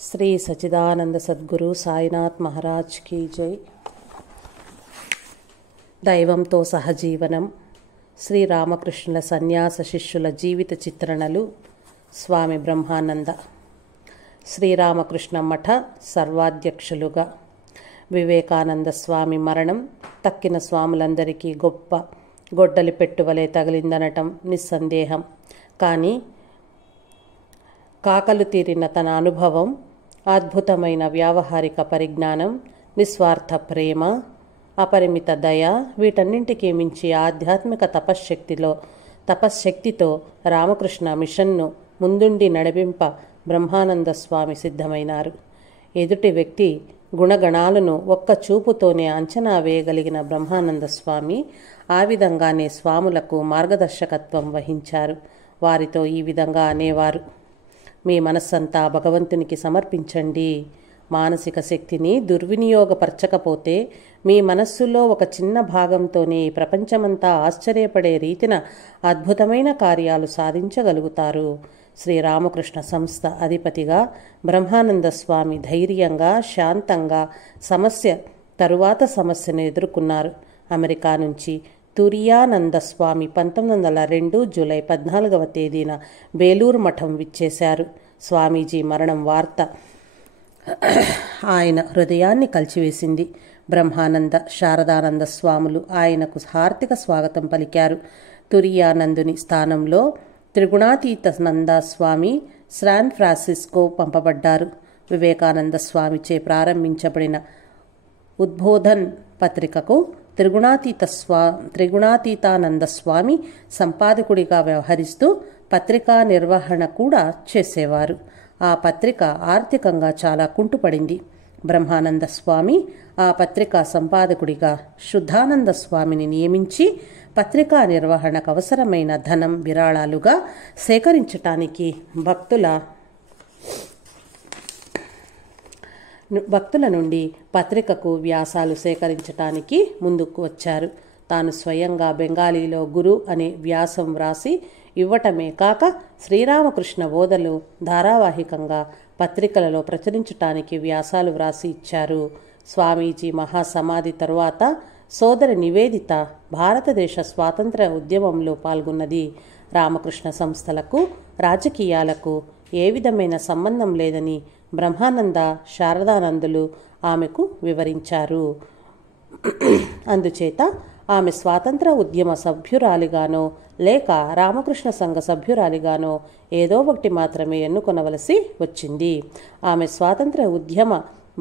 Shri Sachidananda Sadhguru Sainath Maharaj key జై. దైవంతో సహజీవనం, శ్రీరామకృష్ణుల సన్యాస శిష్యుల జీవిత చిత్రణలు, స్వామి బ్రహ్మానంద. శ్రీరామకృష్ణ మఠ సర్వాధ్యక్షులుగా వివేకానంద స్వామి మరణం తక్కిన స్వాములందరికీ గొప్ప గొడ్డలి పెట్టువలే తగిలిందనటం నిస్సందేహం. కానీ కాకలు తీరిన తన అనుభవం, అద్భుతమైన వ్యావహారిక పరిజ్ఞానం, నిస్వార్థ ప్రేమ, అపరిమిత దయ, వీటన్నింటికీ మించి ఆధ్యాత్మిక తపశ్శక్తితో రామకృష్ణ మిషన్ను ముందుండి నడిపింప బ్రహ్మానంద స్వామి సిద్ధమైనారు. ఎదుటి వ్యక్తి గుణగణాలను ఒక్క చూపుతోనే అంచనా వేయగలిగిన బ్రహ్మానంద స్వామి ఆ విధంగానే స్వాములకు మార్గదర్శకత్వం వహించారు. వారితో ఈ విధంగా అనేవారు: మీ మనస్సంతా భగవంతునికి సమర్పించండి. మానసిక శక్తిని దుర్వినియోగపరచకపోతే మీ మనస్సులో ఒక చిన్న భాగంతోనే ఈ ప్రపంచమంతా ఆశ్చర్యపడే రీతిన అద్భుతమైన కార్యాలు సాధించగలుగుతారు. శ్రీరామకృష్ణ సంస్థ అధిపతిగా బ్రహ్మానంద స్వామి ధైర్యంగా, శాంతంగా సమస్య తరువాత సమస్యను ఎదుర్కొన్నారు. అమెరికా నుంచి తురియానంద స్వామి 1902 జూలై 14వ తేదీన బేలూరు మఠం విచ్చేశారు. స్వామీజీ మరణం వార్త ఆయన హృదయాన్ని కలిచివేసింది. బ్రహ్మానంద, శారదానంద స్వాములు ఆయనకు హార్దిక స్వాగతం పలికారు. తురియానందుని స్థానంలో త్రిగుణాతీతానంద స్వామి శాన్ ఫ్రాన్సిస్కో పంపబడ్డారు. వివేకానంద స్వామిచే ప్రారంభించబడిన ఉద్బోధన్ పత్రికకు త్రిగుణాతీతానంద స్వామి సంపాదకుడిగా వ్యవహరిస్తూ పత్రికా నిర్వహణ కూడా చేసేవారు. ఆ పత్రిక ఆర్థికంగా చాలా కుంటుపడింది. బ్రహ్మానంద స్వామి ఆ పత్రికా సంపాదకుడిగా శుద్ధానంద స్వామిని నియమించి పత్రికా నిర్వహణకు అవసరమైన ధనం విరాళాలుగా సేకరించటానికి భక్తుల నుండి పత్రికకు వ్యాసాలు సేకరించటానికి ముందుకు వచ్చారు. తాను స్వయంగా బెంగాలీలో గురు అనే వ్యాసం వ్రాసి ఇవ్వటమే కాక శ్రీరామకృష్ణ బోధలు ధారావాహికంగా పత్రికలలో ప్రచురించటానికి వ్యాసాలు వ్రాసి ఇచ్చారు. స్వామీజీ మహాసమాధి తరువాత సోదరి నివేదిత భారతదేశ స్వాతంత్ర్య ఉద్యమంలో పాల్గొన్నది. రామకృష్ణ సంస్థలకు, రాజకీయాలకు ఏ విధమైన సంబంధం లేదని బ్రహ్మానంద, శారదానందులు ఆమెకు వివరించారు. అందుచేత ఆమె స్వాతంత్ర ఉద్యమ సభ్యురాలిగానో లేక రామకృష్ణ సంఘ సభ్యురాలిగానో ఏదో ఒకటి మాత్రమే ఎన్నుకొనవలసి వచ్చింది. ఆమె స్వాతంత్ర ఉద్యమ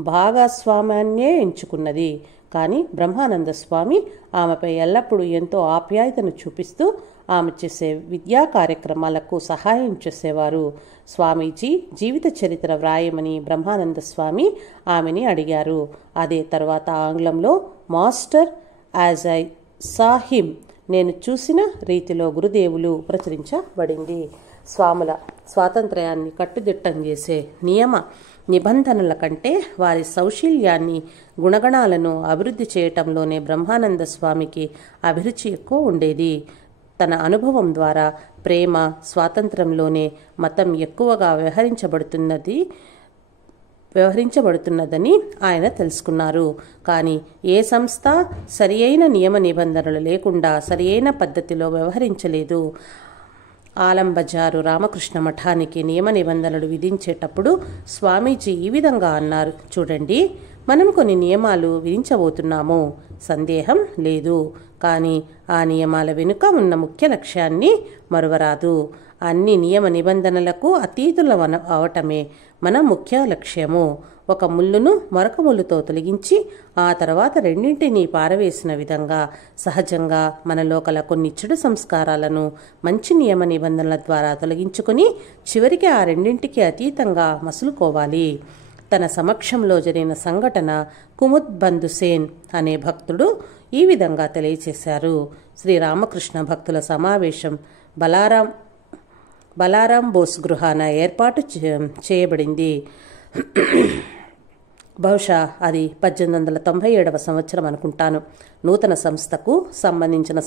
భాగస్వామ్యాన్నే ఎంచుకున్నది. కానీ బ్రహ్మానంద స్వామి ఆమెపై ఎల్లప్పుడూ ఎంతో ఆప్యాయతను చూపిస్తూ ఆమె చేసే విద్యా కార్యక్రమాలకు సహాయం చేసేవారు. స్వామీజీ జీవిత చరిత్ర వ్రాయమని బ్రహ్మానంద స్వామి ఆమెని అడిగారు. అదే తర్వాత ఆంగ్లంలో master as I saw him, నేను చూసిన రీతిలో గురుదేవులు ప్రచురించబడింది. స్వాముల స్వాతంత్ర్యాన్ని కట్టుదిట్టం చేసే నియమ నిబంధనల కంటే వారి సౌశీల్యాన్ని, గుణగణాలను అభివృద్ధి చేయటంలోనే బ్రహ్మానంద స్వామికి అభిరుచి ఎక్కువ ఉండేది. తన అనుభవం ద్వారా ప్రేమ, స్వాతంత్రంలోనే మతం ఎక్కువగా వ్యవహరించబడుతున్నదని ఆయన తెలుసుకున్నారు. కానీ ఏ సంస్థ సరియైన నియమ నిబంధనలు లేకుండా సరియైన పద్ధతిలో వ్యవహరించలేదు. ఆలంబజారు రామకృష్ణ మఠానికి నియమ నిబంధనలు విధించేటప్పుడు స్వామీజీ ఈ విధంగా అన్నారు: చూడండి, మనం కొన్ని నియమాలు విధించబోతున్నాము, సందేహం లేదు. కానీ ఆ నియమాల వెనుక ఉన్న ముఖ్య లక్ష్యాన్ని మరువరాదు. అన్ని నియమ నిబంధనలకు అతీతుల అవటమే మన ముఖ్య లక్ష్యము. ఒక ముళ్ళును మరొక ముళ్ళుతో తొలగించి ఆ తర్వాత రెండింటినీ పారవేసిన విధంగా సహజంగా మనలో కల కొన్ని చెడు సంస్కారాలను మంచి నియమ నిబంధనల ద్వారా తొలగించుకొని చివరికి ఆ రెండింటికి అతీతంగా మసులుకోవాలి. తన సమక్షంలో జరిగిన సంఘటన కుముద్ బంధుసేన్ అనే భక్తుడు ఈ విధంగా తెలియచేశారు: శ్రీరామకృష్ణ భక్తుల సమావేశం బలారాం బోస్ గృహాన ఏర్పాటు చేయబడింది. బహుశా అది 1897వ సంవత్సరం అనుకుంటాను. నూతన సంస్థకు సంబంధించిన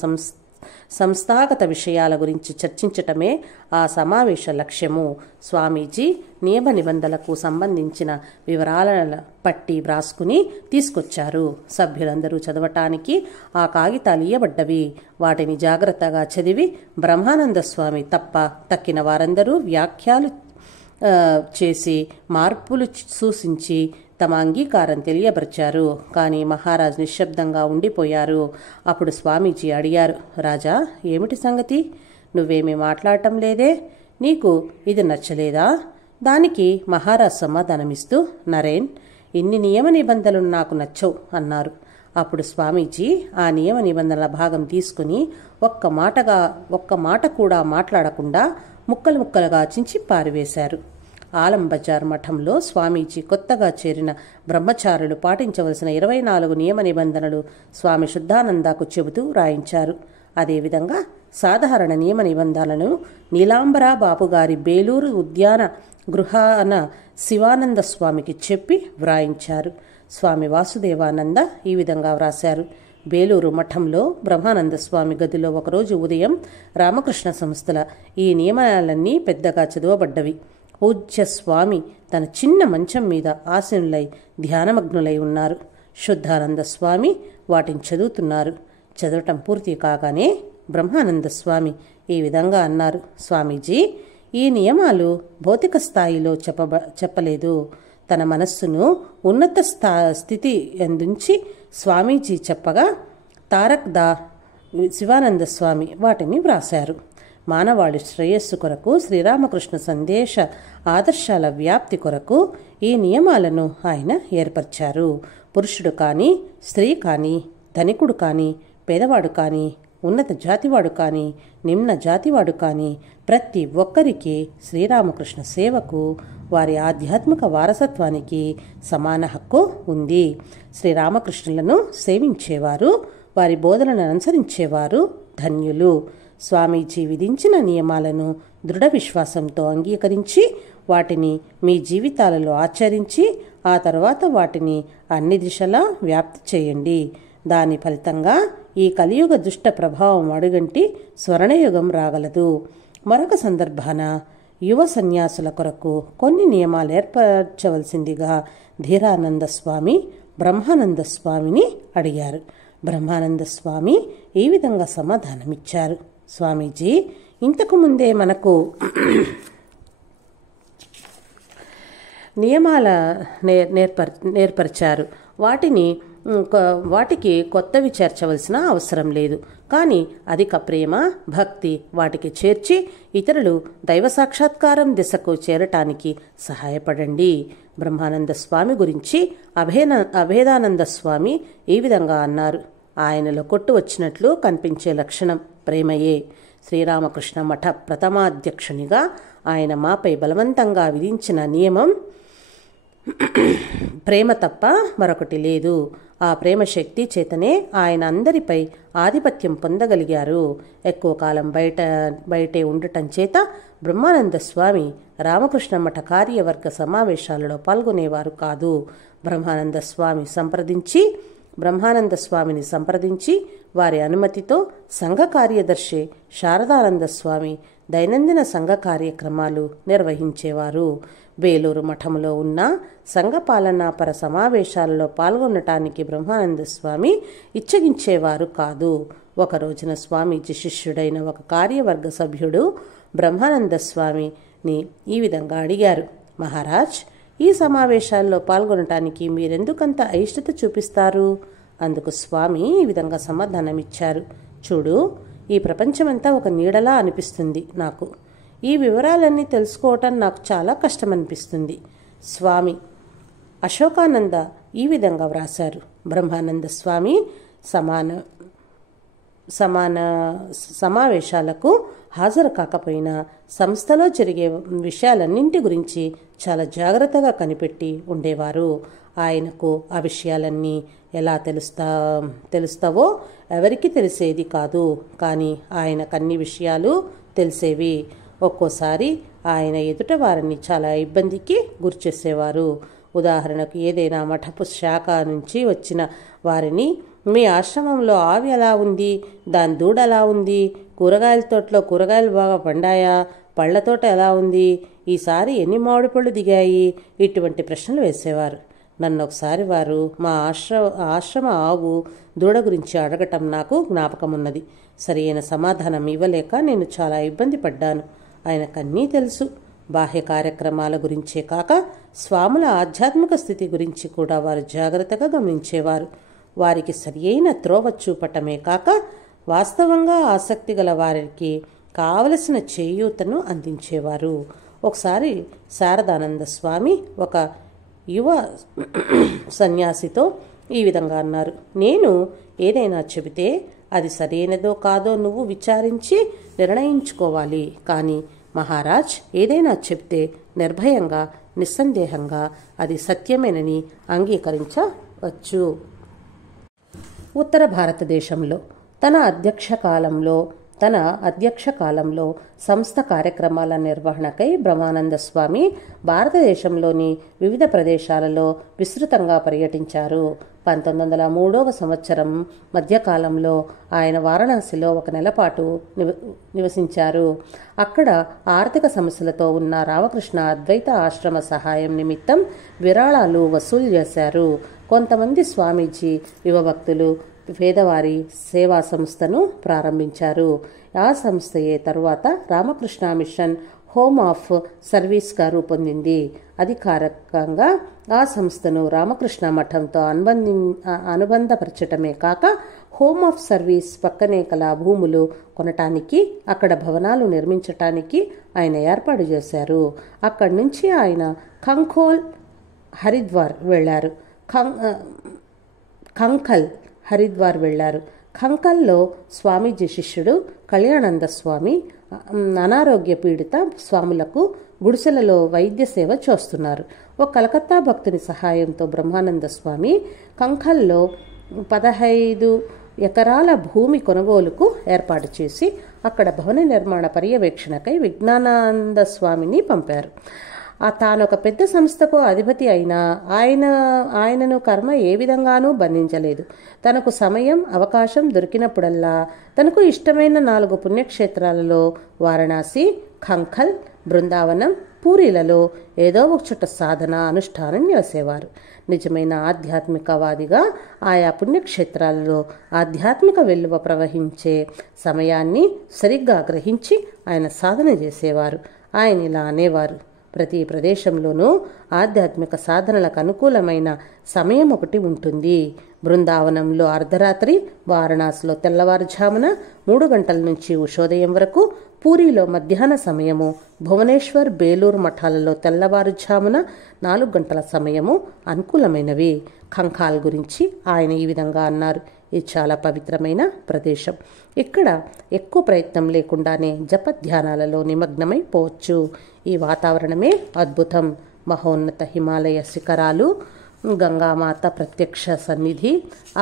సంస్థాగత విషయాల గురించి చర్చించటమే ఆ సమావేశ లక్ష్యము. స్వామీజీ నియమ నిబంధనలకు సంబంధించిన వివరాల పట్టి వ్రాసుకుని తీసుకొచ్చారు. సభ్యులందరూ చదవటానికి ఆ కాగితాలు ఇయ్యబడ్డవి. వాటిని జాగ్రత్తగా చదివి బ్రహ్మానంద స్వామి తప్ప తక్కిన వారందరూ వ్యాఖ్యలు చేసి మార్పులు సూచించి తమ అంగీకారం తెలియపరిచారు. కానీ మహారాజ్ నిశ్శబ్దంగా ఉండిపోయారు. అప్పుడు స్వామీజీ అడిగారు, రాజా, ఏమిటి సంగతి? నువ్వేమీ మాట్లాడటం లేదే? నీకు ఇది నచ్చలేదా? దానికి మహారాజ్ సమాధానమిస్తూ, నరేన్, ఇన్ని నియమ నిబంధనలు నాకు నచ్చవు అన్నారు. అప్పుడు స్వామీజీ ఆ నియమ నిబంధనల భాగం తీసుకుని ఒక్క మాట కూడా మాట్లాడకుండా ముక్కలు ముక్కలుగా చించి పారివేశారు. ఆలంబజార్ మఠంలో స్వామీజీ కొత్తగా చేరిన బ్రహ్మచారులు పాటించవలసిన 24 నియమ నిబంధనలు స్వామి శుద్ధానందకు చెబుతూ రాయించారు. అదేవిధంగా సాధారణ నియమ నిబంధనలను నీలాంబరా బాపుగారి బేలూరు ఉద్యాన గృహాన శివానంద స్వామికి చెప్పి వ్రాయించారు. స్వామి వాసుదేవానంద ఈ విధంగా వ్రాశారు. బేలూరు మఠంలో బ్రహ్మానంద స్వామి గదిలో ఒకరోజు ఉదయం రామకృష్ణ సంస్థల ఈ నియమాలన్నీ పెద్దగా చదవబడ్డవి. పూజ్య స్వామి తన చిన్న మంచం మీద ఆసీనులై ధ్యానమగ్నులై ఉన్నారు. శుద్ధానంద స్వామి వాటిని చదువుతున్నారు. చదవటం పూర్తి కాగానే బ్రహ్మానంద స్వామి ఈ విధంగా అన్నారు, స్వామీజీ, ఈ నియమాలు భౌతిక స్థాయిలో చెప్పలేదు. తన మనస్సును ఉన్నత స్థితి అందించి స్వామీజీ చెప్పగా తారక్ దా శివానంద స్వామి వాటిని వ్రాశారు. మానవాళి శ్రేయస్సు కొరకు, శ్రీరామకృష్ణ సందేశ ఆదర్శాల వ్యాప్తి కొరకు ఈ నియమాలను ఆయన ఏర్పరిచారు. పురుషుడు కానీ, స్త్రీ కానీ, ధనికుడు కానీ, పేదవాడు కానీ, ఉన్నత జాతివాడు కానీ, నిమ్న జాతివాడు కానీ ప్రతి ఒక్కరికి శ్రీరామకృష్ణ సేవకు, వారి ఆధ్యాత్మిక వారసత్వానికి సమాన హక్కు ఉంది. శ్రీరామకృష్ణులను సేవించేవారు, వారి బోధనలను అనుసరించేవారు ధన్యులు. స్వామీజీ విధించిన నియమాలను దృఢ విశ్వాసంతో అంగీకరించి వాటిని మీ జీవితాలలో ఆచరించి ఆ తర్వాత వాటిని అన్ని దిశలా వ్యాప్తి చేయండి. దాని ఫలితంగా ఈ కలియుగ దుష్ట ప్రభావం అడుగంటి స్వర్ణయుగం రాగలదు. మరొక సందర్భాన యువ సన్యాసుల కొరకు కొన్ని నియమాలు ఏర్పరచవలసిందిగా ధీరానంద స్వామి బ్రహ్మానంద స్వామిని అడిగారు. బ్రహ్మానంద స్వామి ఈ విధంగా సమాధానమిచ్చారు, స్వామీజీ, ఇంతకు ముందే మనకు నియమాల నేర్పరిచారు. వాటికి కొత్తవి చేర్చవలసిన అవసరం లేదు. కానీ అధిక ప్రేమ, భక్తి వాటికి చేర్చి ఇతరులు దైవ సాక్షాత్కారం దిశకు చేరటానికి సహాయపడండి. బ్రహ్మానంద స్వామి గురించి అభేదానంద స్వామి ఈ విధంగా అన్నారు, ఆయనలో కొట్టు వచ్చినట్లు కనిపించే లక్షణం ప్రేమయే. శ్రీరామకృష్ణ మఠ ప్రథమాధ్యక్షునిగా ఆయన మాపై బలవంతంగా విధించిన నియమం ప్రేమ తప్ప మరొకటి లేదు. ఆ ప్రేమ శక్తి చేతనే ఆయన అందరిపై ఆధిపత్యం పొందగలిగారు. ఎక్కువ కాలం బయటే ఉండటం చేత బ్రహ్మానంద స్వామి రామకృష్ణ మఠ కార్యవర్గ సమావేశాలలో పాల్గొనేవారు కాదు. బ్రహ్మానంద స్వామిని సంప్రదించి వారి అనుమతితో సంఘ కార్యదర్శి శారదానంద స్వామి దైనందిన సంఘ కార్యక్రమాలు నిర్వహించేవారు. బేలూరు మఠంలో ఉన్న సంఘ పాలనాపర సమావేశాలలో పాల్గొనటానికి బ్రహ్మానంద స్వామి ఇచ్చగించేవారు కాదు. ఒక రోజున స్వామీజీ శిష్యుడైన ఒక కార్యవర్గ సభ్యుడు బ్రహ్మానంద స్వామిని ఈ విధంగా అడిగారు, మహారాజ్, ఈ సమావేశాల్లో పాల్గొనటానికి మీరెందుకంత అయిష్టత చూపిస్తారు? అందుకు స్వామి ఈ విధంగా సమాధానమిచ్చారు, చూడు, ఈ ప్రపంచమంతా ఒక నీడలా అనిపిస్తుంది నాకు. ఈ వివరాలన్నీ తెలుసుకోవటం నాకు చాలా కష్టమనిపిస్తుంది. స్వామి అశోకానంద ఈ విధంగా వ్రాశారు, బ్రహ్మానంద స్వామి సమావేశాలకు హాజరు కాకపోయినా సంస్థలో జరిగే విషయాలన్నింటి గురించి చాలా జాగ్రత్తగా కనిపెట్టి ఉండేవారు. ఆయనకు ఆ విషయాలన్నీ ఎలా తెలుస్తావో ఎవరికి తెలిసేది కాదు. కానీ ఆయనకన్ని విషయాలు తెలిసేవి. ఒక్కోసారి ఆయన ఎదుట వారిని చాలా ఇబ్బందికి గురిచేసేవారు. ఉదాహరణకు ఏదైనా మఠపు శాఖ నుంచి వచ్చిన వారిని మీ ఆశ్రమంలో ఆవి ఎలా ఉంది, దాని దూడ ఎలా ఉంది, కూరగాయల తోటలో కూరగాయలు బాగా పండాయా, పళ్ళ తోట ఎలా ఉంది, ఈసారి ఎన్ని మామిడి పళ్ళు దిగాయి, ఇటువంటి ప్రశ్నలు వేసేవారు. నన్ను ఒకసారి వారు మా ఆశ్రమ ఆవు దూడ గురించి అడగటం నాకు జ్ఞాపకమున్నది. సరియైన సమాధానం ఇవ్వలేక నేను చాలా ఇబ్బంది పడ్డాను. ఆయనకన్నీ తెలుసు. బాహ్య కార్యక్రమాల గురించే కాక స్వాముల ఆధ్యాత్మిక స్థితి గురించి కూడా వారు జాగ్రత్తగా గమనించేవారు. వారికి సరియైన త్రోవ చూపటమే కాక వాస్తవంగా ఆసక్తి గల వారికి కావలసిన చేయూతను అందించేవారు. ఒకసారి శారదానంద స్వామి ఒక యువ సన్యాసితో ఈ విధంగా అన్నారు. నేను ఏదైనా చెబితే అది సరైనదో కాదో నువ్వు విచారించి నిర్ణయించుకోవాలి. కానీ మహారాజ్ ఏదైనా చెప్తే నిర్భయంగా నిస్సందేహంగా అది సత్యమేనని అంగీకరించవచ్చు. ఉత్తర భారతదేశంలో తన అధ్యక్ష కాలంలో సంస్థ కార్యక్రమాల నిర్వహణకై బ్రహ్మానంద స్వామి భారతదేశంలోని వివిధ ప్రదేశాలలో విస్తృతంగా పర్యటించారు. 1903 సంవత్సరం మధ్యకాలంలో ఆయన వారణాసిలో ఒక నెలపాటు నివసించారు. అక్కడ ఆర్థిక సమస్యలతో ఉన్న రామకృష్ణ అద్వైత ఆశ్రమ సహాయం నిమిత్తం విరాళాలు వసూలు చేశారు. కొంతమంది స్వామీజీ యువభక్తులు పేదవారి సేవా సంస్థను ప్రారంభించారు. ఆ సంస్థయే తరువాత రామకృష్ణ మిషన్ హోమ్ ఆఫ్ సర్వీస్గా రూపొందింది. అధికారికంగా ఆ సంస్థను రామకృష్ణ మఠంతో అనుబంధపరచటమే కాక హోమ్ ఆఫ్ సర్వీస్ పక్కనే కల భూములు కొనటానికి, అక్కడ భవనాలు నిర్మించటానికి ఆయన ఏర్పాటు చేశారు. అక్కడి నుంచి ఆయన కంఖోల్ హరిద్వార్ వెళ్లారు. హరిద్వార్ వెళ్లారు. కంకల్లో స్వామీజీ శిష్యుడు కళ్యాణానంద స్వామి అనారోగ్య పీడిత స్వాములకు గుడిసెలలో వైద్య సేవ చేస్తున్నారు. ఒక కలకత్తా భక్తుని సహాయంతో బ్రహ్మానంద స్వామి కంకల్లో 15 ఎకరాల భూమి కొనుగోలుకు ఏర్పాటు చేసి అక్కడ భవన నిర్మాణ పర్యవేక్షణకై విజ్ఞానానంద స్వామిని పంపారు. తానొక పెద్ద సంస్థకు అధిపతి అయినా ఆయనను కర్మ ఏ విధంగానూ బంధించలేదు. తనకు సమయం అవకాశం దొరికినప్పుడల్లా తనకు ఇష్టమైన 4 పుణ్యక్షేత్రాలలో వారణాసి, కంఖల్, బృందావనం, పూరీలలో ఏదో ఒక చోట సాధన అనుష్ఠానం చేసేవారు. నిజమైన ఆధ్యాత్మికవాదిగా ఆయా పుణ్యక్షేత్రాలలో ఆధ్యాత్మిక వెల్లువ ప్రవహించే సమయాన్ని సరిగ్గా గ్రహించి ఆయన సాధన చేసేవారు. ఆయన ఇలా అనేవారు: ప్రతి ప్రదేశంలోనూ ఆధ్యాత్మిక సాధనలకు అనుకూలమైన సమయం ఒకటి ఉంటుంది. బృందావనంలో అర్ధరాత్రి, వారణాసిలో తెల్లవారుజామున 3 గంటల నుంచి ఉషోదయం వరకు, పూరిలో మధ్యాహ్న సమయము, భువనేశ్వర్, బేలూరు మఠాలలో తెల్లవారుజామున 4 గంటల సమయము అనుకూలమైనవి. కంఖాల్ గురించి ఆయన ఈ విధంగా అన్నారు: ఇది చాలా పవిత్రమైన ప్రదేశం. ఇక్కడ ఎక్కువ ప్రయత్నం లేకుండానే జపధ్యానాలలో నిమగ్నమైపోవచ్చు. ఈ వాతావరణమే అద్భుతం. మహోన్నత హిమాలయ శిఖరాలు, గంగామాత ప్రత్యక్ష సన్నిధి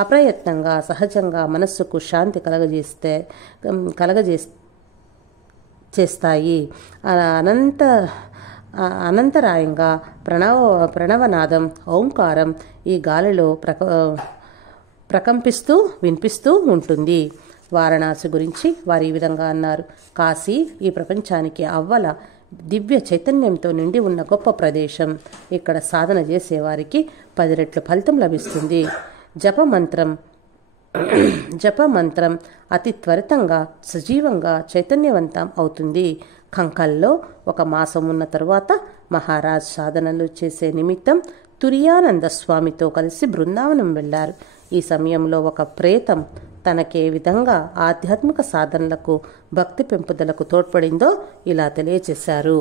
అప్రయత్నంగా సహజంగా మనస్సుకు శాంతి చేస్తాయి. అనంతరాయంగా ప్రణవనాదం, ఓంకారం ఈ గాలిలో ప్రకంపిస్తూ వినిపిస్తూ ఉంటుంది. వారణాసి గురించి వారు ఈ విధంగా అన్నారు: కాశీ ఈ ప్రపంచానికి అవ్వల దివ్య చైతన్యంతో నిండి ఉన్న గొప్ప ప్రదేశం. ఇక్కడ సాధన చేసేవారికి 10 రెట్లు ఫలితం లభిస్తుంది. జపమంత్రం అతి త్వరితంగా సజీవంగా చైతన్యవంతం అవుతుంది. కంకల్లో 1 మాసం ఉన్న తరువాత మహారాజ్ సాధనలు చేసే నిమిత్తం తురియానంద స్వామితో కలిసి బృందావనం వెళ్లారు. ఈ సమయంలో ఒక ప్రేతం తనకే విధంగా ఆధ్యాత్మిక సాధనలకు, భక్తి పెంపుదలకు తోడ్పడిందో ఇలా తెలియచేశారు: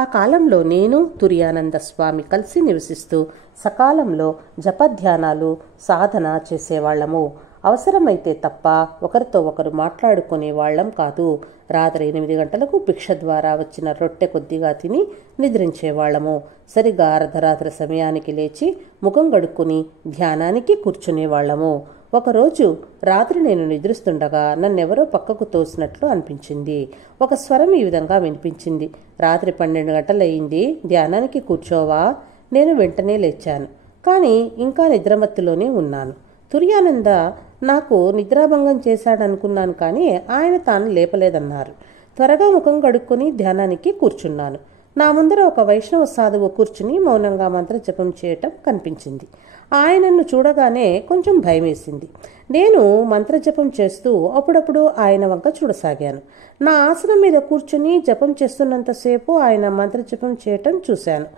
ఆ కాలంలో నేను తురియానంద స్వామి కలిసి నివసిస్తూ సకాలంలో జపధ్యానాలు సాధన చేసేవాళ్లము. అవసరమైతే తప్ప ఒకరితో ఒకరు మాట్లాడుకునే వాళ్ళం కాదు. రాత్రి 8 గంటలకు భిక్ష ద్వారా వచ్చిన రొట్టె కొద్దిగా తిని నిద్రించేవాళ్లము. సరిగా అర్ధరాత్రి సమయానికి లేచి ముఖం గడుక్కుని ధ్యానానికి కూర్చునేవాళ్లము. ఒకరోజు రాత్రి నేను నిద్రిస్తుండగా నన్నెవరో పక్కకు తోసినట్లు అనిపించింది. ఒక స్వరం ఈ విధంగా వినిపించింది: రాత్రి 12 గంటలయ్యింది, ధ్యానానికి కూర్చోవా? నేను వెంటనే లేచాను, కానీ ఇంకా నిద్రమత్తులోనే ఉన్నాను. తుర్యానంద నాకు నిద్రాభంగం చేశాడనుకున్నాను, కానీ ఆయన తాను లేపలేదన్నారు. త్వరగా ముఖం కడుక్కొని ధ్యానానికి కూర్చున్నాను. నా ముందర ఒక వైష్ణవ సాధువు కూర్చుని మౌనంగా మంత్రజపం చేయటం కనిపించింది. ఆయనను చూడగానే కొంచెం భయమేసింది. నేను మంత్రజపం చేస్తూ అప్పుడప్పుడు ఆయన వంక చూడసాగాను. నా ఆసనం మీద కూర్చుని జపం చేస్తున్నంతసేపు ఆయన మంత్రజపం చేయటం చూశాను.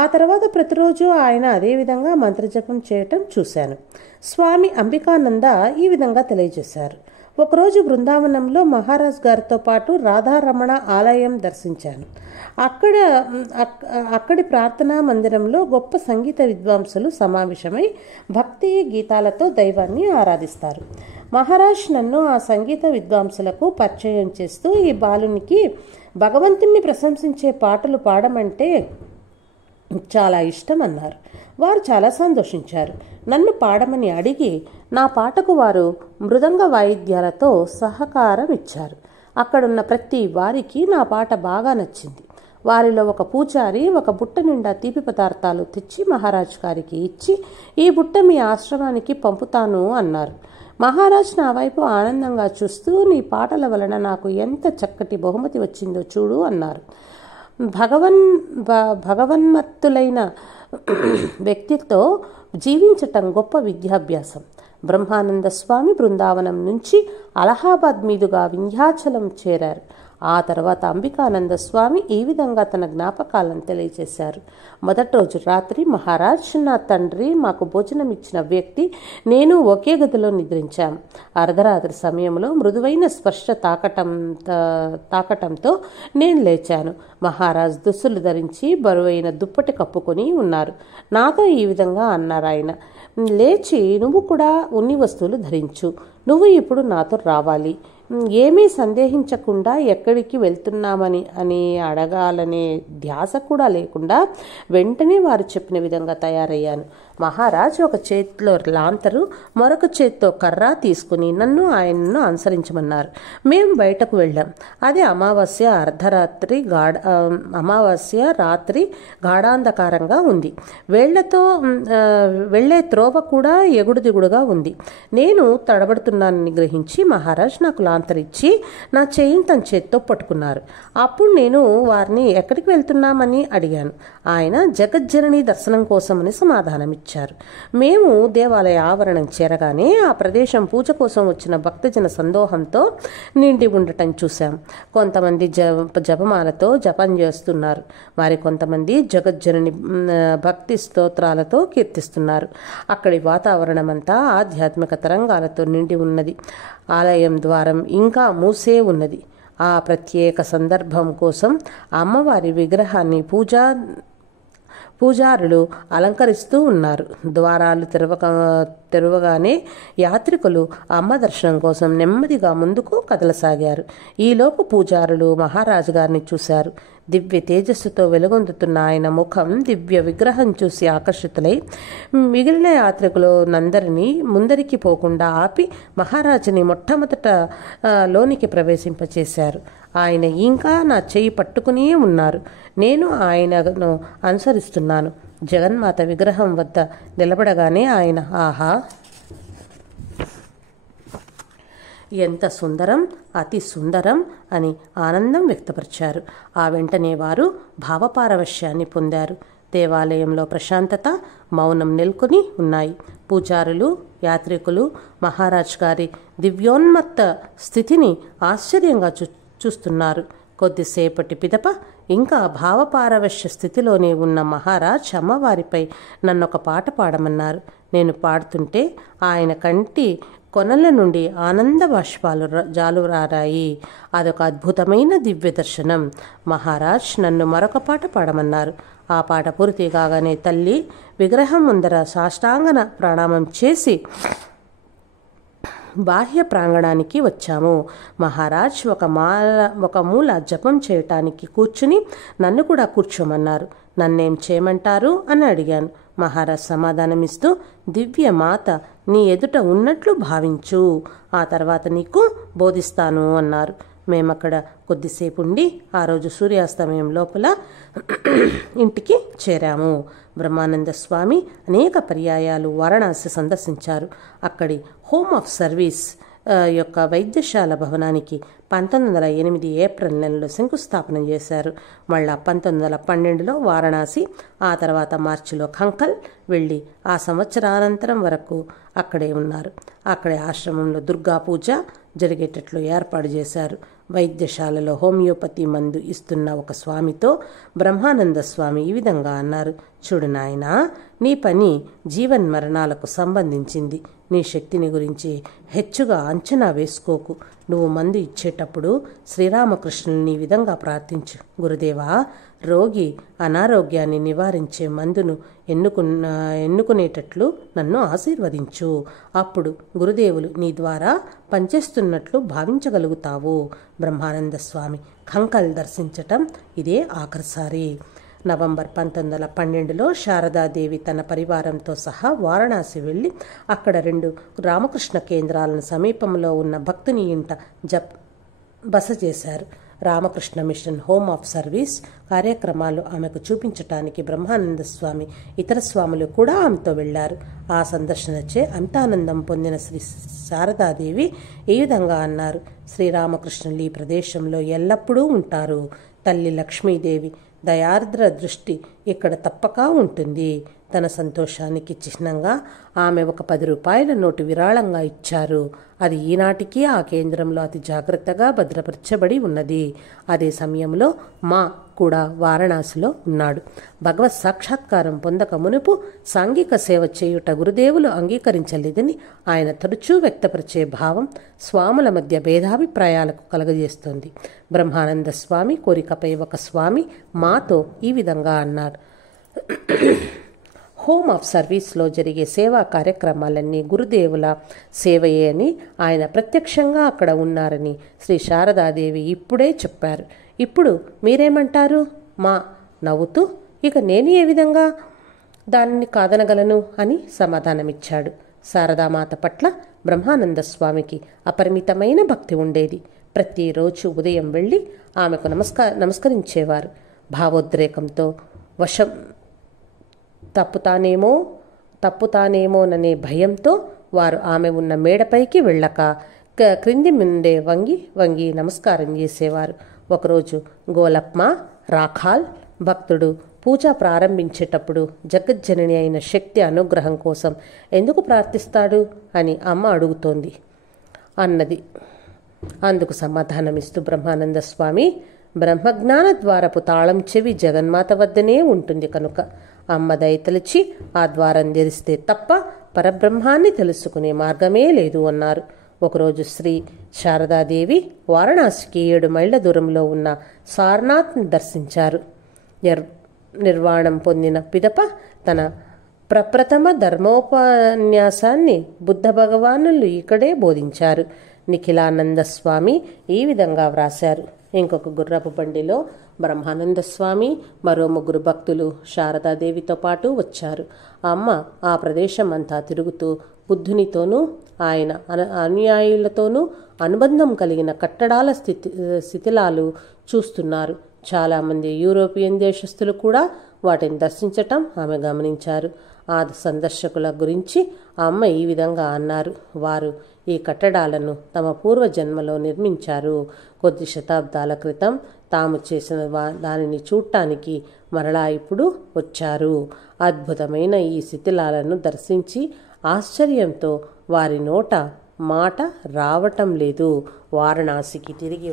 ఆ తర్వాత ప్రతిరోజు ఆయన అదేవిధంగా మంత్రజపం చేయటం చూశాను. స్వామి అంబికానంద ఈ విధంగా తెలియజేశారు. ఒకరోజు బృందావనంలో మహారాజ్ గారితో పాటు రాధారమణ ఆలయం దర్శించాను. అక్కడి ప్రార్థనా మందిరంలో గొప్ప సంగీత విద్వాంసులు సమావేశమై భక్తి గీతాలతో దైవాన్ని ఆరాధిస్తారు. మహారాజ్ నన్ను ఆ సంగీత విద్వాంసులకు పరిచయం చేస్తూ, ఈ బాలునికి భగవంతుణ్ణి ప్రశంసించే పాటలు పాడమంటే చాలా ఇష్టం అన్నారు. వారు చాలా సంతోషించారు. నన్ను పాడమని అడిగి నా పాటకు వారు మృదంగ వాయిద్యాలతో సహకారం ఇచ్చారు. అక్కడున్న ప్రతి వారికి నా పాట బాగా నచ్చింది. వారిలో ఒక పూజారి ఒక బుట్ట నిండా తీపి పదార్థాలు తెచ్చి మహారాజ్ గారికి ఇచ్చి, ఈ బుట్ట మీ ఆశ్రమానికి పంపుతాను అన్నారు. మహారాజ్ నా వైపు ఆనందంగా చూస్తూ, నీ పాటల వలన నాకు ఎంత చక్కటి బహుమతి వచ్చిందో చూడు అన్నారు. భగవన్మత్తులైన వ్యక్తితో జీవించటం గొప్ప విద్యాభ్యాసం. బ్రహ్మానంద స్వామి బృందావనం నుంచి అలహాబాద్ మీదుగా వింధ్యాచలం చేరారు. ఆ తర్వాత అంబికానంద స్వామి ఈ విధంగా తన జ్ఞాపకాలను తెలియజేశారు. మొదటి రోజు రాత్రి మహారాజ్, నా తండ్రి, మాకు భోజనం ఇచ్చిన వ్యక్తి, నేను ఒకే గదిలో నిద్రించాం. అర్ధరాత్రి సమయంలో మృదువైన స్పర్శ తాకటంతో నేను లేచాను. మహారాజ్ దుస్తులు ధరించి బరువైన దుప్పటి కప్పుకొని ఉన్నారు. నాతో ఈ విధంగా అన్నారు ఆయన, లేచి నువ్వు కూడా ఉన్ని వస్తువులు ధరించు. నువ్వు ఇప్పుడు నాతో రావాలి. ఏమీ సందేహించకుండా ఎక్కడికి వెళ్తున్నామని అడగాలనే ధ్యాస కూడా లేకుండా వెంటనే వారు చెప్పిన విధంగా తయారయ్యాను. మహారాజ్ ఒక చేతిలో లాంతరు, మరొక చేతితో కర్ర తీసుకుని నన్ను ఆయనను అనుసరించమన్నారు. మేము బయటకు వెళ్ళాం. అది అమావాస్య రాత్రి గాఢాంధకారంగా ఉంది. వెళ్లే త్రోవ కూడా ఎగుడు దిగుడుగా ఉంది. నేను తడబడుతున్నానని గ్రహించి మహారాజ్ నాకు లాంతరిచ్చి నా చేయిని తన చేత్తో పట్టుకున్నారు. అప్పుడు నేను వారిని ఎక్కడికి వెళ్తున్నామని అడిగాను. ఆయన జగజ్జనని దర్శనం కోసమని సమాధానం ఇచ్చారు. మేము దేవాలయ ఆవరణం చేరగానే ఆ ప్రదేశం పూజ కోసం వచ్చిన భక్తజన సందోహంతో నిండి ఉండటం చూశాం. కొంతమంది జపమాలతో జపం చేస్తున్నారు. మరి కొంతమంది జగజ్జనని భక్తి స్తోత్రాలతో కీర్తిస్తున్నారు. అక్కడి వాతావరణం అంతా ఆధ్యాత్మిక తరంగాలతో నిండి ఉన్నది. ఆలయం ద్వారం ఇంకా మూసే ఉన్నది. ఆ ప్రత్యేక సందర్భం కోసం అమ్మవారి విగ్రహాన్ని పూజారులు అలంకరిస్తూ ఉన్నారు. ద్వారాలు తెరవగానే యాత్రికులు అమ్మ దర్శనం కోసం నెమ్మదిగా ముందుకు కదలసాగారు. ఈలోపు పూజారులు మహారాజు గారిని చూశారు. దివ్య తేజస్సుతో వెలుగొందుతున్న ఆయన ముఖం, దివ్య విగ్రహం చూసి ఆకర్షితులై మిగిలిన యాత్రికులందరినీ ముందరికి పోకుండా ఆపి మహారాజుని మొట్టమొదట లోనికి ప్రవేశింపచేశారు. ఆయన ఇంకా నా చెయ్యి పట్టుకునే ఉన్నారు. నేను ఆయనను అనుసరిస్తున్నాను. జగన్మాత విగ్రహం వద్ద నిలబడగానే ఆయన, ఆహా, ఎంత సుందరం, అతి సుందరం అని ఆనందం వ్యక్తపరిచారు. ఆ వెంటనే వారు భావపారవశ్యాన్ని పొందారు. దేవాలయంలో ప్రశాంతత, మౌనం నెలకొని ఉన్నాయి. పూజారులు, యాత్రికులు మహారాజ్ గారి దివ్యోన్మత్త స్థితిని ఆశ్చర్యంగా చూస్తున్నారు. కొద్దిసేపటి పిదప ఇంకా భావపారవశ్య స్థితిలోనే ఉన్న మహారాజ్ అమ్మవారిపై నన్నొక పాట పాడమన్నారు. నేను పాడుతుంటే ఆయన కంటి కొనల నుండి ఆనంద బాష్పాలు జాలురారాయి. అదొక అద్భుతమైన దివ్య దర్శనం. మహారాజ్ నన్ను మరొక పాట పాడమన్నారు. ఆ పాట పూర్తి కాగానే తల్లి విగ్రహం ముందర సాష్టాంగన ప్రణామం చేసి బాహ్య ప్రాంగణానికి వచ్చాము. మహారాజ్ ఒక మూల జపం చేయటానికి కూర్చుని నన్ను కూడా కూర్చోమన్నారు. నన్నేం చేయమంటారు అని అడిగాను. మహారాజ్ సమాధానమిస్తూ, దివ్య మాత నీ ఎదుట ఉన్నట్లు భావించు, ఆ తర్వాత నీకు బోధిస్తాను అన్నారు. మేము అక్కడ కొద్దిసేపు ఉండి ఆ రోజు సూర్యాస్తమయం లోపల ఇంటికి చేరాము. బ్రహ్మానంద స్వామి అనేక పర్యాయాలు వారణాసి సందర్శించారు. అక్కడి హోమ్ ఆఫ్ సర్వీస్ యొక్క వైద్యశాల భవనానికి 1908 ఏప్రిల్ నెలలో శంకుస్థాపన చేశారు. మళ్ళా 1912లో వారణాసి, ఆ తర్వాత మార్చిలో ఖంకల్ వెళ్ళి ఆ సంవత్సరానంతరం వరకు అక్కడే ఉన్నారు. అక్కడే ఆశ్రమంలో దుర్గా పూజ జరిగేటట్లు ఏర్పాటు చేశారు. వైద్యశాలలో హోమియోపతి మందు ఇస్తున్న ఒక స్వామితో బ్రహ్మానంద స్వామి ఈ విధంగా అన్నారు: చూడు నాయనా, నీ పని జీవన్మరణాలకు సంబంధించింది. నీ శక్తిని గురించి హెచ్చుగా అంచనా వేసుకోకు. నువ్వు మందు ఇచ్చేటప్పుడు శ్రీరామకృష్ణుని ఈ విధంగా ప్రార్థించు: గురుదేవా, రోగి అనారోగ్యాన్ని నివారించే మందును ఎన్నుకునేటట్లు నన్ను ఆశీర్వదించు. అప్పుడు గురుదేవులు నీ ద్వారా పనిచేస్తున్నట్లు భావించగలుగుతావు. బ్రహ్మానంద స్వామి ఖంకల్ దర్శించటం ఇదే ఆఖరిసారి. నవంబర్ 1912లో శారదాదేవి తన పరివారంతో సహా వారణాసి వెళ్ళి అక్కడ 2 రామకృష్ణ కేంద్రాలను సమీపంలో ఉన్న భక్తుని ఇంట బస చేశారు. Ramakrishna mission home of service కార్యక్రమాలు ఆమెకు చూపించటానికి బ్రహ్మానంద స్వామి ఇతర స్వాములు కూడా ఆమెతో వెళ్లారు. ఆ సందర్శనచే అంతానందం పొందిన శ్రీ శారదాదేవి ఈ విధంగా అన్నారు: శ్రీరామకృష్ణులు ఈ ప్రదేశంలో ఎల్లప్పుడూ ఉంటారు. తల్లి లక్ష్మీదేవి దయార్ద్ర దృష్టి ఇక్కడ తప్పక ఉంటుంది. తన సంతోషానికి చిహ్నంగా ఆమె ఒక 10 రూపాయల నోటు విరాళంగా ఇచ్చారు. అది ఈనాటికి ఆ కేంద్రంలో అతి జాగ్రత్తగా భద్రపరచబడి ఉన్నది. అదే సమయంలో మా కూడా వారణాసిలో ఉన్నాడు. భగవత్ సాక్షాత్కారం పొందక మునుపు సాంఘిక సేవ చేయుట గురుదేవులు అంగీకరించలేదని ఆయన తరచూ వ్యక్తపరిచే భావం స్వాముల మధ్య భేదాభిప్రాయాలకు కలగజేస్తోంది. బ్రహ్మానంద స్వామి కోరికపై ఒక స్వామి మాతో ఈ విధంగా అన్నారు: హోమ్ ఆఫ్ సర్వీస్లో జరిగే సేవా కార్యక్రమాలన్నీ గురుదేవుల సేవయే అని, ఆయన ప్రత్యక్షంగా అక్కడ ఉన్నారని శ్రీ శారదాదేవి ఇప్పుడే చెప్పారు. ఇప్పుడు మీరేమంటారు? మా నవ్వుతూ, ఇక నేను ఏ విధంగా దానిని కాదనగలను అని సమాధానమిచ్చాడు. శారదామాత పట్ల బ్రహ్మానంద స్వామికి అపరిమితమైన భక్తి ఉండేది. ప్రతిరోజు ఉదయం వెళ్ళి ఆమెకు నమస్కరించేవారు. భావోద్రేకంతో వశం తప్పుతానేమోననే భయంతో వారు ఆమె ఉన్న మేడపైకి వెళ్ళక క్రింది ముందే వంగి నమస్కారం చేసేవారు. ఒకరోజు గోలప్మ రాఖాల్ భక్తుడు పూజ ప్రారంభించేటప్పుడు జగజ్జనని అయిన శక్తి అనుగ్రహం కోసం ఎందుకు ప్రార్థిస్తాడు అని అమ్మ అడుగుతోంది అన్నది. అందుకు సమాధానమిస్తూ బ్రహ్మానంద స్వామి, బ్రహ్మజ్ఞాన ద్వారపు తాళం చెవి జగన్మాత వద్దనే ఉంటుంది కనుక అమ్మ దయతలిచి ఆ ద్వారం తెరిస్తే తప్ప పరబ్రహ్మాన్ని తెలుసుకునే మార్గమే లేదు అన్నారు. ఒకరోజు శ్రీ శారదాదేవి వారణాసికి 7 మైళ్ళ దూరంలో ఉన్న సారనాథ్ని దర్శించారు. నిర్వాణం పొందిన పిదప తన ప్రప్రథమ ధర్మోపన్యాసాన్ని బుద్ధ భగవానులు ఇక్కడే బోధించారు. నిఖిలానంద స్వామి ఈ విధంగా వ్రాశారు: ఇంకొక గుర్రపు బండిలో బ్రహ్మానంద స్వామి మరో 3 భక్తులు శారదాదేవితో పాటు వచ్చారు. అమ్మ ఆ ప్రదేశం అంతా తిరుగుతూ బుద్ధునితోనూ ఆయన అనుయాయులతోనూ అనుబంధం కలిగిన కట్టడాల శిథిలాలు చూస్తున్నారు. చాలామంది యూరోపియన్ దేశస్థులు కూడా వాటిని దర్శించటం ఆమె గమనించారు. ఆ సందర్శకుల గురించి అమ్మ ఈ విధంగా అన్నారు: వారు ఈ కట్టడాలను తమ పూర్వజన్మలో నిర్మించారు. కొద్ది శతాబ్దాల క్రితం తాము చేసిన దానిని చూడటానికి మరలా ఇప్పుడు వచ్చారు. అద్భుతమైన ఈ శిథిలాలను దర్శించి ఆశ్చర్యంతో వారి నోట మాట రావటం లేదు. వారణాసికి తిరిగి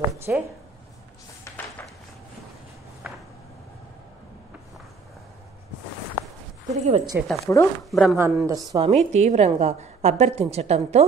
వచ్చేటప్పుడు బ్రహ్మానంద స్వామి తీవ్రంగా అభ్యర్థించటంతో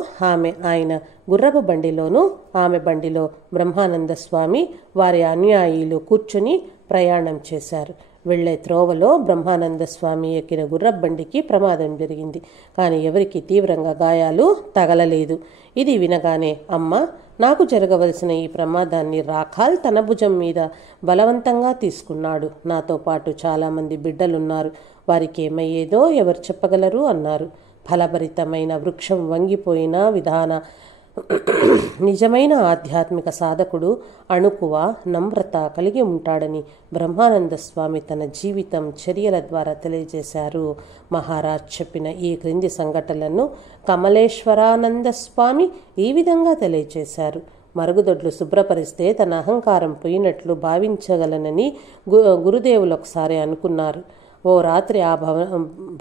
ఆయన గుర్రపు బండిలోనూ ఆమె బండిలో బ్రహ్మానంద స్వామి వారి అనుయాయులు కూర్చుని ప్రయాణం చేశారు. వెళ్లే త్రోవలో బ్రహ్మానంద స్వామి ఎక్కిన గుర్రపు బండికి ప్రమాదం జరిగింది. కానీ ఎవరికి తీవ్రంగా గాయాలు తగలలేదు. ఇది వినగానే అమ్మ నాకు జరగవలసిన ఈ ప్రమాదాన్ని రాఖాల్ తన భుజం మీద బలవంతంగా తీసుకున్నాడు. నాతో పాటు చాలామంది బిడ్డలున్నారు. వారికి ఏమయ్యేదో ఎవరు చెప్పగలరు అన్నారు. ఫలభరితమైన వృక్షం వంగిపోయిన నిజమైన ఆధ్యాత్మిక సాధకుడు అణుకువ, నమ్రత కలిగి ఉంటాడని బ్రహ్మానంద స్వామి తన జీవితం, చర్యల ద్వారా తెలియజేశారు. మహారాజ్ చెప్పిన ఈ క్రింది సంఘటనలను కమలేశ్వరానంద స్వామి ఈ విధంగా తెలియజేశారు. మరుగుదొడ్లు శుభ్రపరిస్తే తన అహంకారం పోయినట్లు భావించగలనని గురుదేవులు ఒకసారి అనుకున్నారు. ఓ రాత్రి ఆ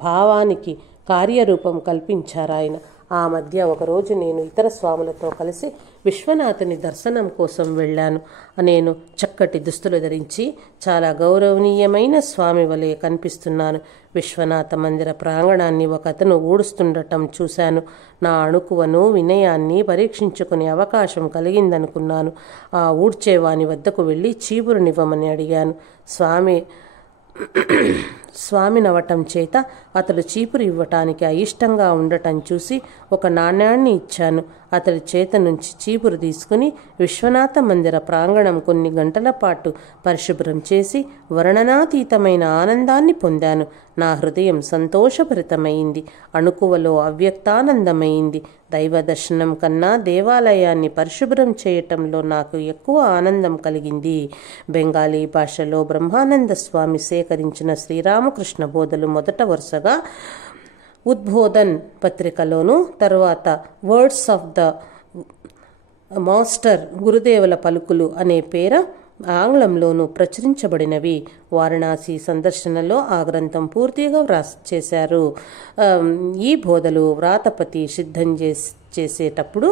భావానికి కార్యరూపం కల్పించారు ఆయన. ఆ మధ్య ఒకరోజు నేను ఇతర స్వాములతో కలిసి విశ్వనాథుని దర్శనం కోసం వెళ్ళాను. నేను చక్కటి దుస్తులు ధరించి చాలా గౌరవనీయమైన స్వామి వలె కనిపిస్తున్నాను. విశ్వనాథ మందిర ప్రాంగణాన్ని ఒక అతను ఊడుస్తుండటం చూశాను. నా అణుకువను, వినయాన్ని పరీక్షించుకునే అవకాశం కలిగిందనుకున్నాను. ఆ ఊడ్చేవాని వద్దకు వెళ్ళి చీపురునివ్వమని అడిగాను. స్వామి నవ్వటం చేత అతడు చీపురు ఇవ్వటానికి అయిష్టంగా ఉండటం చూసి ఒక నాణ్యాన్ని ఇచ్చాను. అతడి చేత నుంచి చీపురు తీసుకుని విశ్వనాథ మందిర ప్రాంగణం కొన్ని గంటల పాటు పరిశుభ్రం చేసి వర్ణనాతీతమైన ఆనందాన్ని పొందాను. నా హృదయం సంతోషభరితమైంది. అణుకువలో అవ్యక్తానందమైంది. దైవ దర్శనం కన్నా దేవాలయాన్ని పరిశుభ్రం చేయటంలో నాకు ఎక్కువ ఆనందం కలిగింది. బెంగాలీ భాషలో బ్రహ్మానంద స్వామి సేకరించిన శ్రీరామకృష్ణ బోధలు మొదట వరుసగా ఉద్బోధన్ పత్రికలోను, తరువాత వర్డ్స్ ఆఫ్ ద మాస్టర్ గురుదేవుల పలుకులు అనే పేర ఆంగ్లంలోనూ ప్రచురించబడినవి. వారణాసి సందర్శనలో ఆ గ్రంథం పూర్తిగా చేశారు. ఈ బోధలు వ్రాతపతి సిద్ధం చేసేటప్పుడు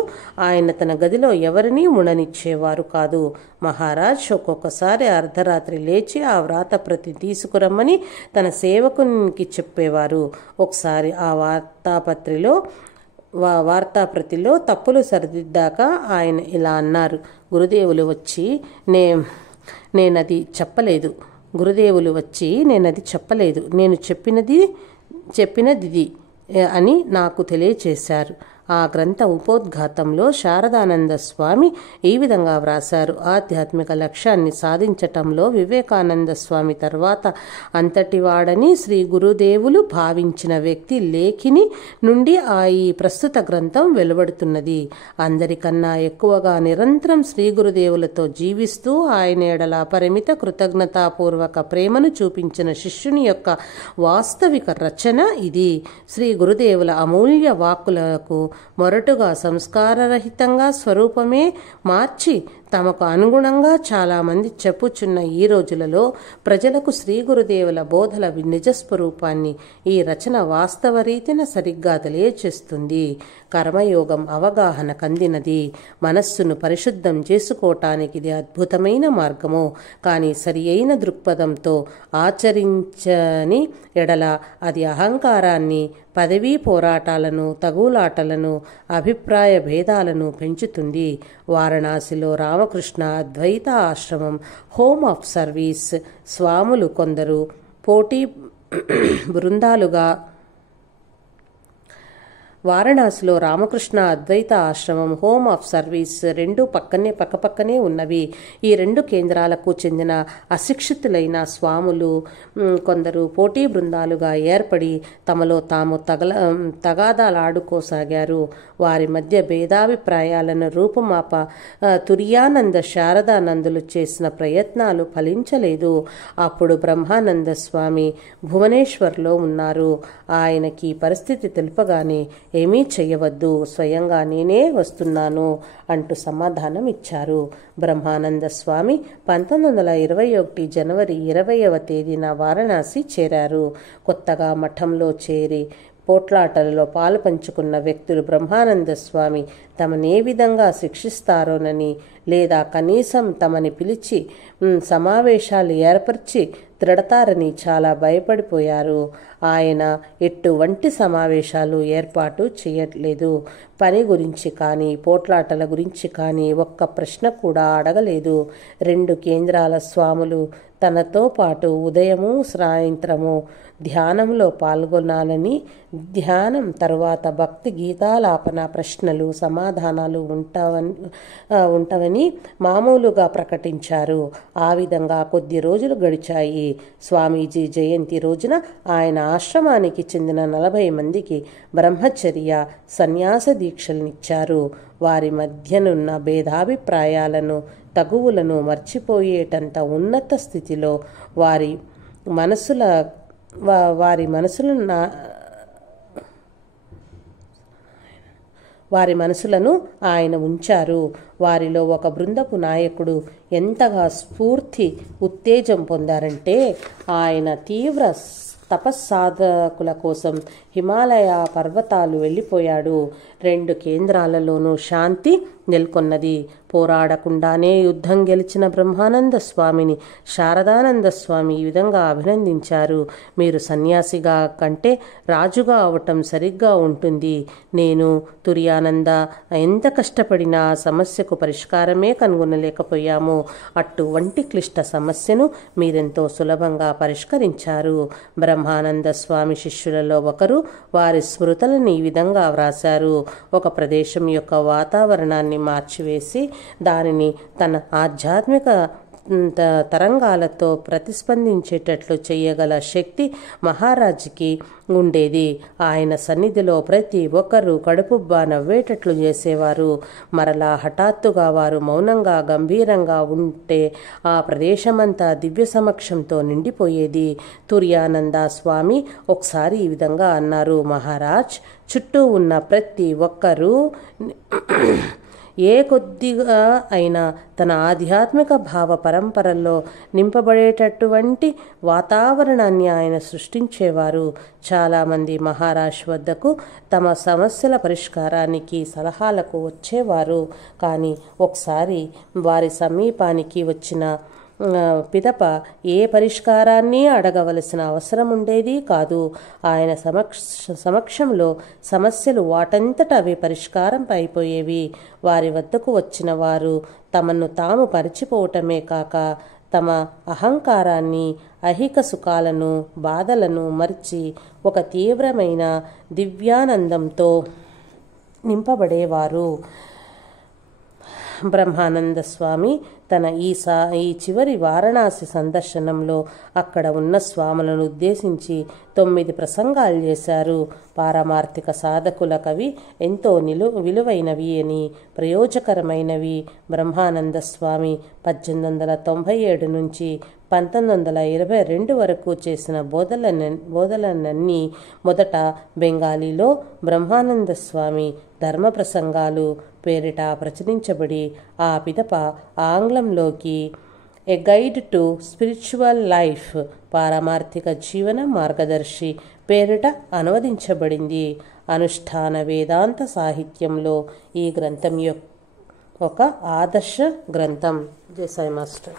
ఆయన తన గదిలో ఎవరినీ ఉండనిచ్చేవారు కాదు. మహారాజ్ ఒక్కొక్కసారి అర్ధరాత్రి లేచి ఆ వ్రాతప్రతి తీసుకురమ్మని తన సేవకునికి చెప్పేవారు. ఒకసారి ఆ వార్తాప్రతిలో తప్పులు సరిదిద్దాక ఆయన ఇలా అన్నారు. గురుదేవులు వచ్చి నేనది చెప్పలేదు. నేను చెప్పినది అని నాకు తెలియచేశారు. ఆ గ్రంథ ఉపోద్ఘాతంలో శారదానంద స్వామి ఈ విధంగా వ్రాశారు. ఆధ్యాత్మిక లక్ష్యాన్ని సాధించటంలో వివేకానంద స్వామి తర్వాత అంతటివాడని శ్రీ గురుదేవులు భావించిన వ్యక్తి లేఖిని నుండి ఈ ప్రస్తుత గ్రంథం వెలువడుతున్నది. అందరికన్నా ఎక్కువగా నిరంతరం శ్రీ గురుదేవులతో జీవిస్తూ ఆయన ఎడల పరిమిత కృతజ్ఞతాపూర్వక ప్రేమను చూపించిన శిష్యుని యొక్క వాస్తవిక రచన ఇది. శ్రీ గురుదేవుల అమూల్య వాక్కులకు మొరటుగా సంస్కారరహితంగా స్వరూపమే మార్చి తమకు అనుగుణంగా చాలామంది చెప్పుచున్న ఈ రోజులలో ప్రజలకు శ్రీ గురుదేవుల బోధల నిజస్వరూపాన్ని ఈ రచన వాస్తవ రీతిన సరిగ్గా తెలియచేస్తుంది. కర్మయోగం అవగాహన కందినది. మనస్సును పరిశుద్ధం చేసుకోవటానికి ఇది అద్భుతమైన మార్గము. కానీ సరి అయిన దృక్పథంతో ఆచరించని ఎడల అది అహంకారాన్ని, పదవీ పోరాటాలను, తగులాటలను, అభిప్రాయ భేదాలను పెంచుతుంది. వారణాసిలో రామకృష్ణ అద్వైత ఆశ్రమం హోమ్ ఆఫ్ సర్వీస్ స్వాములు కొందరు పోటీ బృందాలుగా వారణాసిలో రామకృష్ణ అద్వైత ఆశ్రమం, హోమ్ ఆఫ్ సర్వీస్ రెండు పక్కపక్కనే ఉన్నవి. ఈ రెండు కేంద్రాలకు చెందిన అశిక్షితులైన స్వాములు కొందరు పోటీ బృందాలుగా ఏర్పడి తమలో తాము తగాదాలాడుకోసాగారు. వారి మధ్య భేదాభిప్రాయాలను రూపుమాప తుర్యానంద, శారదానందులు చేసిన ప్రయత్నాలు ఫలించలేదు. అప్పుడు బ్రహ్మానంద స్వామి భువనేశ్వర్లో ఉన్నారు. ఆయనకి పరిస్థితి తెలుపగానే ఏమీ చెయ్యవద్దు, స్వయంగా నేనే వస్తున్నాను అంటూ సమాధానం ఇచ్చారు. బ్రహ్మానంద స్వామి 1921 జనవరి 20వ తేదీన వారణాసి చేరారు. కొత్తగా మఠంలో చేరి పోట్లాటలలో పాలు పంచుకున్న వ్యక్తులు బ్రహ్మానంద స్వామి తమనే విధంగా శిక్షిస్తారోనని, లేదా కనీసం తమని పిలిచి సమావేశాలు ఏర్పరిచి త్రిడతారని చాలా భయపడిపోయారు. ఆయన ఎటువంటి సమావేశాలు ఏర్పాటు చేయట్లేదు. పని గురించి కానీ, పోట్లాటల గురించి కానీ ఒక్క ప్రశ్న కూడా అడగలేదు. 2 కేంద్రాల స్వాములు తనతో పాటు ఉదయము, సాయంత్రము ధ్యానంలో పాల్గొనాలని, ధ్యానం తరువాత భక్తి గీతాలాపన, ప్రశ్నలు సమాధానాలు ఉంటావని మామూలుగా ప్రకటించారు. ఆ విధంగా కొద్ది రోజులు గడిచాయి. స్వామీజీ జయంతి రోజున ఆయన ఆశ్రమానికి చెందిన 40 మందికి బ్రహ్మచర్య, సన్యాస దీక్షలనిచ్చారు. వారి మధ్యనున్న భేదాభిప్రాయాలను తగువులను మర్చిపోయేటంత ఉన్నత స్థితిలో వారి మనసులను ఆయన ఉంచారు. వారిలో ఒక బృందపు నాయకుడు ఎంతగా స్ఫూర్తి ఉత్తేజం పొందారంటే ఆయన తీవ్ర తపస్సాధకుల కోసం హిమాలయ పర్వతాలు వెళ్ళిపోయాడు. 2 కేంద్రాలలోనూ శాంతి నెలకొన్నది. పోరాడకుండానే యుద్ధం గెలిచిన బ్రహ్మానంద స్వామిని శారదానంద స్వామి ఈ విధంగా అభినందించారు. మీరు సన్యాసిగా కంటే రాజుగా అవటం సరిగ్గా ఉంటుంది. నేను తుర్యానంద ఎంత కష్టపడినా ఆ సమస్యకు పరిష్కారమే కనుగొనలేకపోయాము. అటువంటి క్లిష్ట సమస్యను మీరెంతో సులభంగా పరిష్కరించారు. బ్రహ్మానంద స్వామి శిష్యులలో ఒకరు వారి స్మృతులను ఈ విధంగా వ్రాశారు. ఒక ప్రదేశం యొక్క వాతావరణాన్ని మార్చివేసి దానిని తన ఆధ్యాత్మిక తరంగాలతో ప్రతిస్పందించేటట్లు చేయగల శక్తి మహారాజుకి ఉండేది. ఆయన సన్నిధిలో ప్రతి ఒక్కరూ కడుపుబ్బా నవ్వేటట్లు చేసేవారు. మరలా హఠాత్తుగా వారు మౌనంగా గంభీరంగా ఉంటే ఆ ప్రదేశమంతా దివ్య సమక్షంతో నిండిపోయేది. తుర్యానంద స్వామి ఒకసారి ఈ విధంగా అన్నారు, మహారాజ్, చుట్టూ ఉన్న ప్రతి ఒక్కరూ ఏ కొద్దిగా అయినా తన ఆధ్యాత్మిక భావ పరంపరల్లో నింపబడేటటువంటి వాతావరణాన్ని ఆయన సృష్టించేవారు. చాలామంది మహారాజ్ వద్దకు తమ సమస్యల పరిష్కారానికి సలహాలకు వచ్చేవారు. కానీ ఒకసారి వారి సమీపానికి వచ్చిన పిదప ఏ పరిష్కారాన్ని అడగవలసిన అవసరం ఉండేది కాదు. ఆయన సమక్షంలో సమస్యలు వాటంతట అవి పరిష్కారం అయిపోయేవి. వారి వద్దకు వచ్చిన వారు తమను తాము పరిచిపోవటమే కాక తమ అహంకారాన్ని, ఐహిక సుఖాలను, బాధలను మర్చి ఒక తీవ్రమైన దివ్యానందంతో నింపబడేవారు. బ్రహ్మానంద స్వామి తన ఈ చివరి వారణాసి సందర్శనంలో అక్కడ ఉన్న స్వాములను ఉద్దేశించి 9 ప్రసంగాలు చేశారు. పారమార్థిక సాధకుల కవి ఎంతో విలువైనవి అని, ప్రయోజకరమైనవి. బ్రహ్మానంద స్వామి 1897 నుంచి 1922 వరకు చేసిన బోధలన్నీ మొదట బెంగాలీలో బ్రహ్మానంద స్వామి ధర్మ ప్రసంగాలు పేరిట ప్రచురించబడి ఆ పిదప ఆంగ్లంలోకి a guide to spiritual life, పారమార్థిక జీవన మార్గదర్శి పేరిట అనువదించబడింది. అనుష్ఠాన వేదాంత సాహిత్యంలో ఈ గ్రంథం ఒక ఆదర్శ గ్రంథం. జై సాయి మాస్టర్.